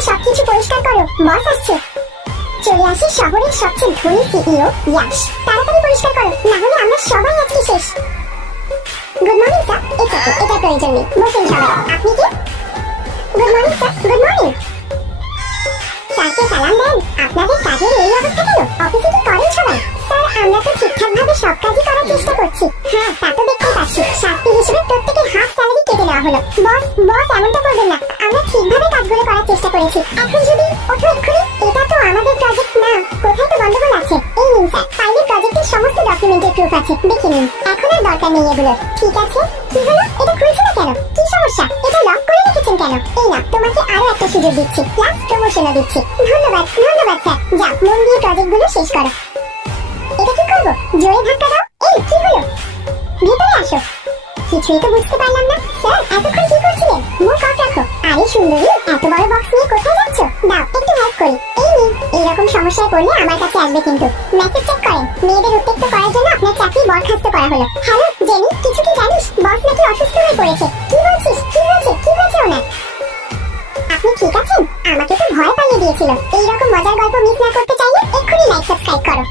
তাড়াতাড়ি সবকিছু পরিষ্কার করো, বস আসছে। চলে আসে শহরের সবচেয়ে ধনী সিইও ইয়াশ। তাড়াতাড়ি পরিষ্কার করো, না হলে আমরা সবাই আজকে শেষ। Good morning sir. এটা প্রয়োজন নেই, বসুন সবাই। আপনি কি? Good morning sir. Good morning. স্যারকে সালাম দেন। আপনাদের কাজের এই অবস্থা কেন? অফিসে কি করেন সবাই? স্যার আমরা তো ঠিকঠাক ভাবে সব কাজই করার চেষ্টা করছি। হ্যাঁ তা তো দেখতেই পাচ্ছি। শাস্তি হিসেবে প্রত্যেকের হাফ স্যালারি কেটে নেওয়া হলো। বস এমনটা করবেন না, আমরা ঠিকভাবে কাজগুলো করার চেষ্টা করেছি। এখন যদি ওঠো এক্ষুনি। এটা তো আমাদের প্রজেক্ট না, কোথায় তো গন্ডগোল আছে। এই নিন স্যার, ফাইলে প্রজেক্টের সমস্ত ডকুমেন্টের প্রুফ আছে, দেখে নিন। এখন আর দরকার নেই এগুলো। ঠিক আছে। কি হলো? এটা খুলছে না কেন? কি সমস্যা? এটা লক করে রেখেছেন কেন? এই না, তোমাকে আরো একটা সুযোগ দিচ্ছি, প্লাস প্রমোশনও দিচ্ছি। ধন্যবাদ স্যার। যাও, মন দিয়ে প্রজেক্টগুলো শেষ করো। এটা কি করবো? জোরে ধাক্কা দাও। এই কি হলো? ভেতরে আসো। কিছুই তো বুঝতে পারলাম না। স্যার এতক্ষণ কি করছিলেন? মুখ অফ রাখো। আরে সুন্দরী, এত বড় বক্স নিয়ে কোথায় যাচ্ছ? দাও একটু হেল্প করি। এই নিন। এইরকম সমস্যায় পড়লে আমার কাছে আসবে কিন্তু। মেসেজ চেক করেন। মেয়েদের উত্তেজিত করার জন্য আপনার চাকরি বরখাস্ত করা হলো। হ্যালো জেনি, কিছু কি জানিস? বস নাকি অসুস্থ হয়ে পড়েছে। কি বলছিস? কি হয়েছে ওনার? আপনি ঠিক আছেন? আমাকে তো ভয় পাইয়ে দিয়েছিল। এইরকম মজার গল্প মিস না করতে চাইলে এক্ষুনি লাইক সাবস্ক্রাইব করো।